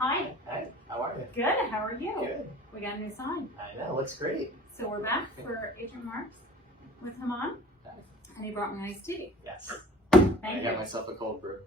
Hi. Hey, how are you? Good. How are you? Good. We got a new sign. I know, looks great. So we're back for Agent Marks with Haman, and he brought me iced tea. Yes. Thank I you. got myself a cold brew.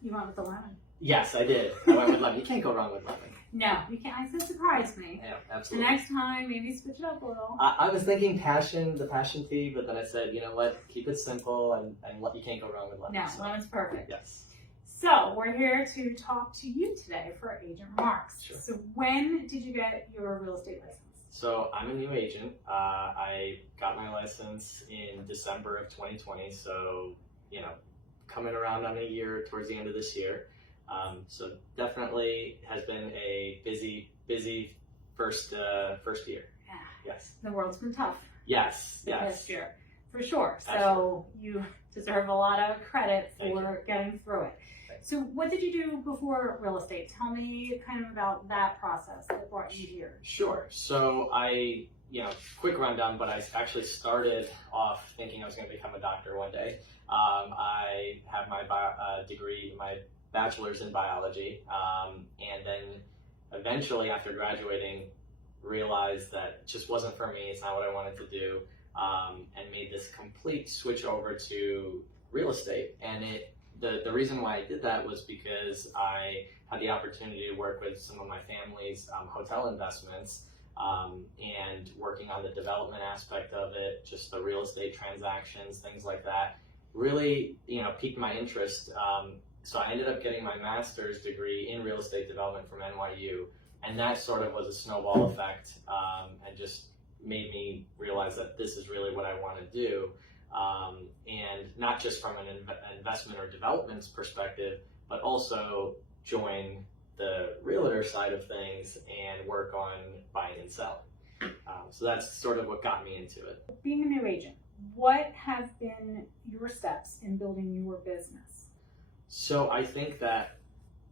You went with the lemon. Yes, I did. I went with lemon. You can't go wrong with lemon. No, you can't. I said surprise me. Yeah, The absolutely. next time, maybe switch it up a little. I was thinking the passion tea, but then I said, you know what, keep it simple and you can't go wrong with lemon. No, So, lemon's perfect. yes. So we're here to talk to you today for Agent Marks. Sure. So when did you get your real estate license? So I'm a new agent. I got my license in December of 2020. So, coming around on a year towards the end of this year. So definitely has been a busy first year. Yeah. Yes. The world's been tough Yes. the Yes. past year, for sure. So Absolutely. you deserve a lot of credit Thank for getting through it. Thanks. So what did you do before real estate? Tell me kind of about that process that brought you here. Sure. So quick rundown, but I actually started off thinking I was going to become a doctor one day. I have my degree, my bachelor's in biology, and then eventually after graduating, realized that it just wasn't for me. It's not what I wanted to do, and made this complete switch over to real estate. And the reason why I did that was because I had the opportunity to work with some of my family's hotel investments, and working on the development aspect of it, just the real estate transactions, things like that, really, piqued my interest. So I ended up getting my master's degree in real estate development from NYU, and that sort of was a snowball effect, and just made me realize that this is really what I want to do. And not just from an investment or development perspective, but also join the realtor side of things and work on buying and selling. So that's sort of what got me into it. Being a new agent, what have been your steps in building your business? So I think that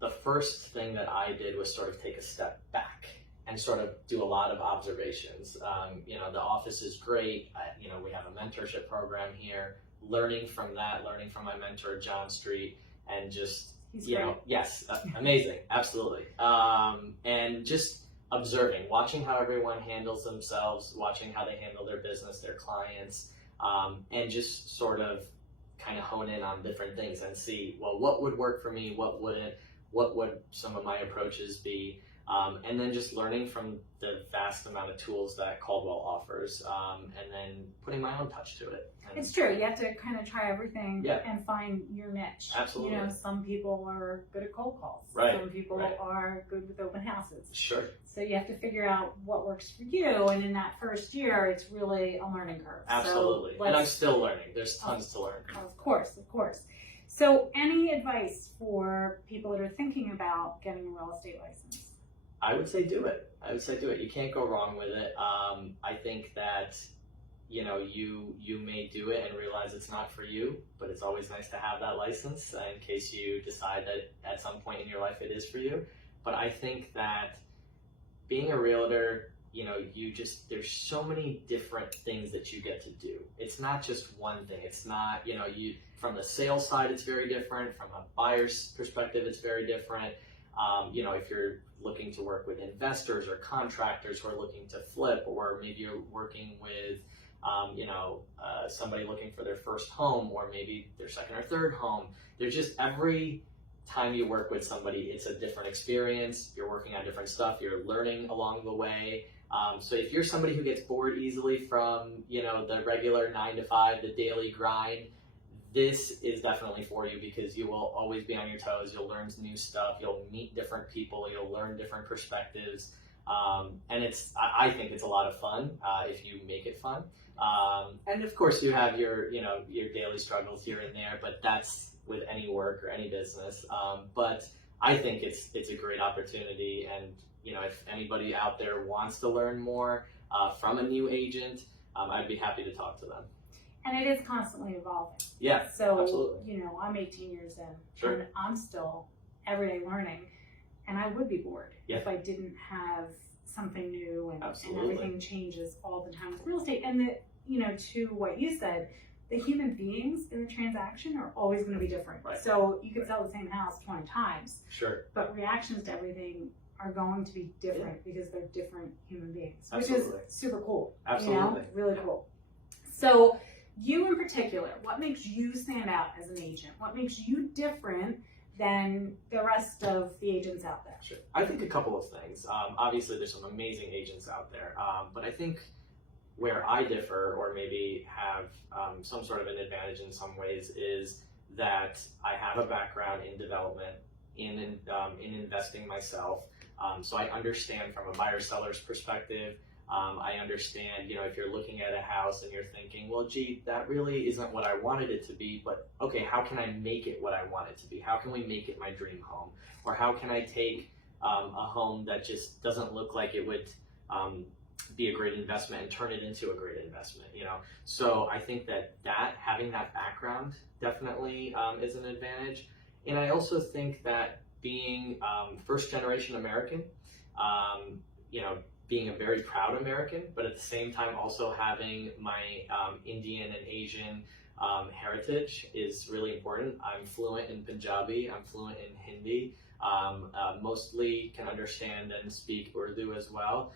the first thing that I did was sort of take a step back and sort of do a lot of observations. The office is great. We have a mentorship program here. Learning from that, learning from my mentor, John Street, and just, He's great. yes, amazing, absolutely. And just observing, watching how everyone handles themselves, watching how they handle their business, their clients, and just sort of kind of hone in on different things and see, well, what would work for me, what wouldn't, what would some of my approaches be, and then just learning from the vast amount of tools that Caldwell offers, and then putting my own touch to it. And It's true. You have to kind of try everything Yeah. and find your niche. Absolutely. Some people are good at cold calls. Right, Some people right. are good with open houses. Sure. So you have to figure out what works for you. And in that first year, it's really a learning curve. Absolutely. So And I'm still learning. There's tons to learn. Of course. So any advice for people that are thinking about getting a real estate license? I would say do it. You can't go wrong with it. I think that, you may do it and realize it's not for you, but it's always nice to have that license in case you decide that at some point in your life it is for you. But I think that being a realtor, there's so many different things that you get to do. It's not just one thing. It's not, from the sales side, it's very different. From a buyer's perspective, it's very different. If you're looking to work with investors or contractors who are looking to flip, or maybe you're working with, somebody looking for their first home, or maybe their second or third home. There's just every time you work with somebody, it's a different experience. You're working on different stuff. You're learning along the way. So if you're somebody who gets bored easily from, the regular 9 to 5, the daily grind, this is definitely for you, because you will always be on your toes. You'll learn new stuff. You'll meet different people. You'll learn different perspectives. And I think it's a lot of fun if you make it fun. And of course you have your daily struggles here and there, but that's with any work or any business. But I think it's a great opportunity. And, if anybody out there wants to learn more from a new agent, I'd be happy to talk to them. And it is constantly evolving. Yeah, So, absolutely. I'm 18 years in, Sure. and I'm still everyday learning, and I would be bored Yeah. if I didn't have something new, and Absolutely. everything changes all the time with real estate. And to what you said, the human beings in the transaction are always going to be different. Right. So you could sell the same house 20 times, Sure. but reactions to everything are going to be different because they're different human beings, Absolutely. which is super cool. Absolutely. You know? Really cool. So you in particular, what makes you stand out as an agent? What makes you different than the rest of the agents out there? Sure. I think a couple of things. Obviously, there's some amazing agents out there, but I think where I differ, or maybe have some sort of an advantage in some ways, is that I have a background in development, in investing myself. So I understand from a buyer-seller's perspective. I understand, if you're looking at a house and you're thinking, well, gee, that really isn't what I wanted it to be, but okay, how can I make it what I want it to be? How can we make it my dream home? Or how can I take a home that just doesn't look like it would be a great investment and turn it into a great investment, So I think that having that background definitely is an advantage. And I also think that being first generation American, being a very proud American, but at the same time also having my Indian and Asian heritage is really important. I'm fluent in Punjabi, I'm fluent in Hindi, mostly can understand and speak Urdu as well.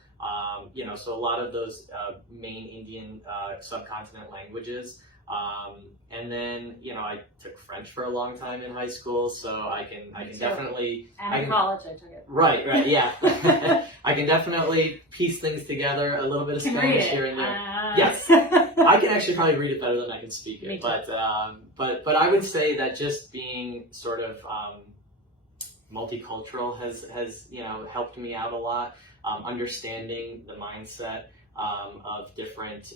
So a lot of those main Indian subcontinent languages. And then, I took French for a long time in high school, so I can definitely. And in college, I took it. Right, yeah. I can definitely piece things together, a little bit of Spanish here and there. Yes, I can actually probably read it better than I can speak it. But I would say that just being sort of multicultural has helped me out a lot. Understanding the mindset of different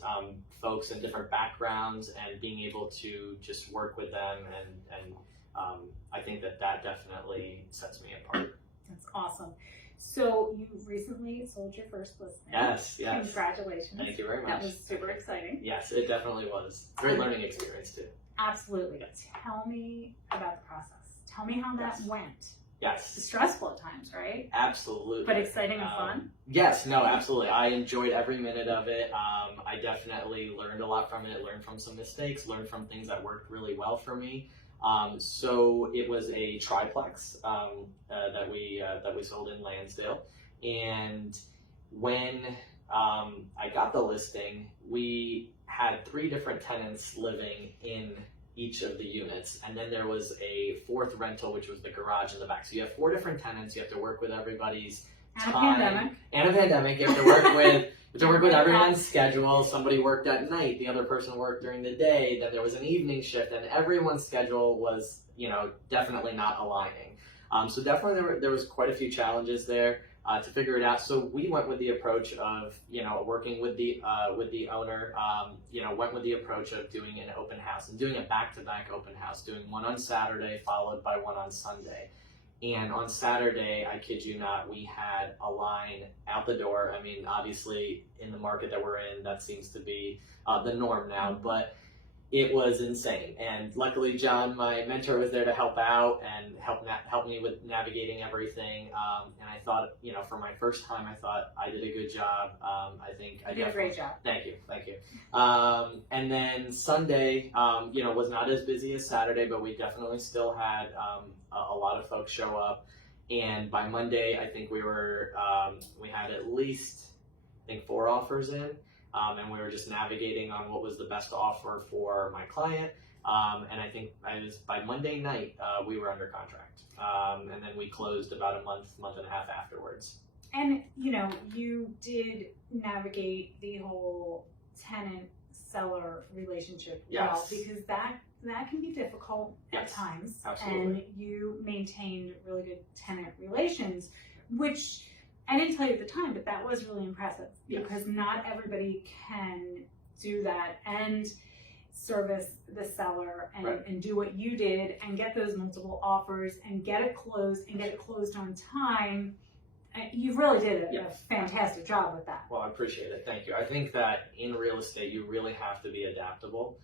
folks and different backgrounds, and being able to just work with them, and I think that definitely sets me apart. That's awesome. So you recently sold your first listing. Yes. Congratulations. Thank you very much. That was super exciting. Yes, it definitely was. Great learning experience too. Absolutely. Tell me about the process. Tell me how that went. Yes. It's stressful at times, right? Absolutely. But exciting and fun? Yes, no, absolutely. I enjoyed every minute of it. I definitely learned a lot from it, learned from some mistakes, learned from things that worked really well for me. So it was a triplex that we sold in Lansdale. And when I got the listing, we had 3 different tenants living in each of the units, and then there was a 4th rental, which was the garage in the back. So you have 4 different tenants. You have to work with everybody's time. And a pandemic. You have to work with everyone's schedule. Somebody worked at night, the other person worked during the day, then there was an evening shift, and everyone's schedule was definitely not aligning. So definitely there was quite a few challenges there to figure it out. So we went with the approach of working with the owner. Went with the approach of doing an open house and doing a back-to-back open house, doing one on Saturday followed by one on Sunday. And on Saturday, I kid you not, we had a line out the door. I mean, obviously in the market that we're in, that seems to be the norm now, but it was insane. And luckily, John, my mentor, was there to help out and help me with navigating everything. And I thought, for my first time, I thought I did a good job. I think I did a great job. Thank you. And then Sunday, was not as busy as Saturday, but we definitely still had a lot of folks show up. And by Monday, I think we had at least, 4 offers in. And we were just navigating on what was the best offer for my client. And I think by Monday night, we were under contract. And then we closed about a month and a half afterwards. And, you did navigate the whole tenant-seller relationship well, because that can be difficult at times. Absolutely. And you maintained really good tenant relations, which I didn't tell you at the time, but that was really impressive because not everybody can do that and service the seller and do what you did and get those multiple offers and get it closed on time. You really did a fantastic job with that. Well, I appreciate it. Thank you. I think that in real estate, you really have to be adaptable.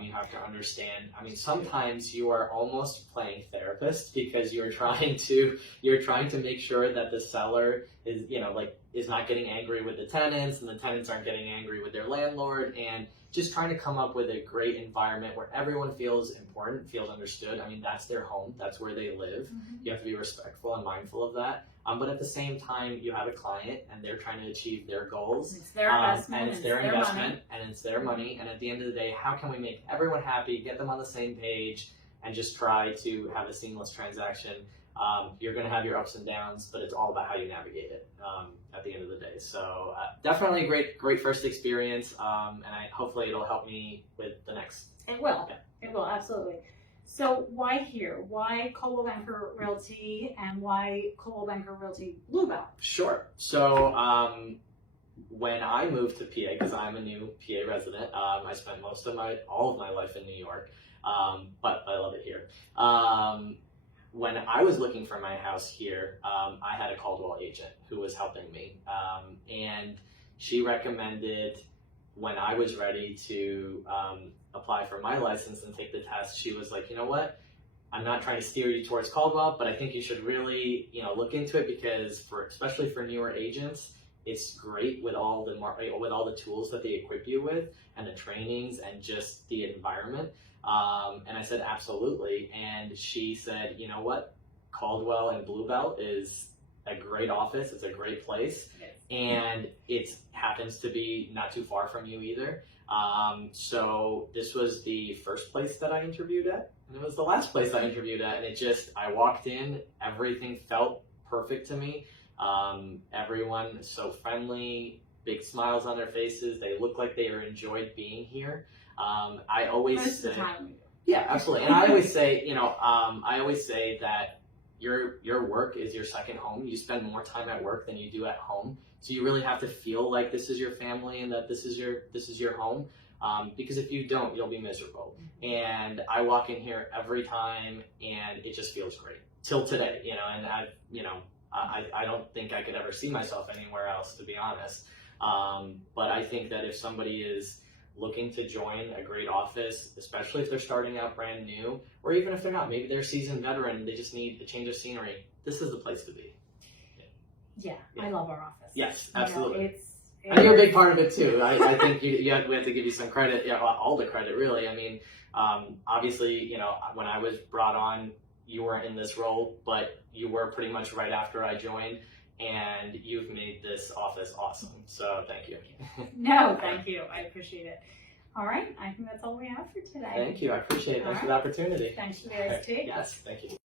You have to understand. I mean, sometimes you are almost playing therapist because you're trying to make sure that the seller is not getting angry with the tenants, and the tenants aren't getting angry with their landlord, and just trying to come up with a great environment where everyone feels important, feels understood. I mean, that's their home, that's where they live. You have to be respectful and mindful of that. But at the same time, you have a client and they're trying to achieve their goals. It's their investment. And it's their investment and it's their money. And at the end of the day, how can we make everyone happy, get them on the same page, and just try to have a seamless transaction? You're going to have your ups and downs, but it's all about how you navigate it at the end of the day. So definitely a great first experience, and hopefully it'll help me with the next. It will. It will, absolutely. So why here? Why Coldwell Banker Realty and why Coldwell Banker Realty Bluebell? Sure. So when I moved to PA, because I'm a new PA resident, I spent all of my life in New York, but I love it here. When I was looking for my house here, I had a Caldwell agent who was helping me, and she recommended when I was ready to apply for my license and take the test, she was like, you know what, I'm not trying to steer you towards Caldwell, but I think you should really, look into it because especially for newer agents, it's great with all the tools that they equip you with and the trainings and just the environment. And I said, absolutely. And she said, you know what, Caldwell and Bluebell is a great office. It's a great place. Yes. And it happens to be not too far from you either. So this was the first place that I interviewed at, and it was the last place I interviewed at. And I walked in, everything felt perfect to me. Everyone so friendly, big smiles on their faces. They look like they enjoyed being here. I always say, yeah, absolutely. And I always say, I always say that your work is your second home. You spend more time at work than you do at home. So you really have to feel like this is your family and that this is your home. Because if you don't, you'll be miserable. And I walk in here every time and it just feels great till today, and I don't think I could ever see myself anywhere else, to be honest. But I think that if somebody is looking to join a great office, especially if they're starting out brand new, or even if they're not, maybe they're a seasoned veteran, they just need a change of scenery, this is the place to be. Yeah. I love our office. Yes, absolutely. And you're a big part of it too. I think we have to give you some credit, all the credit really. I mean, obviously, when I was brought on, you weren't in this role, but you were pretty much right after I joined, and you've made this office awesome. So thank you. No, thank you. I appreciate it. All right. I think that's all we have for today. Thank you. I appreciate it. Thanks for the opportunity. Thanks for the IST. Yes, thank you.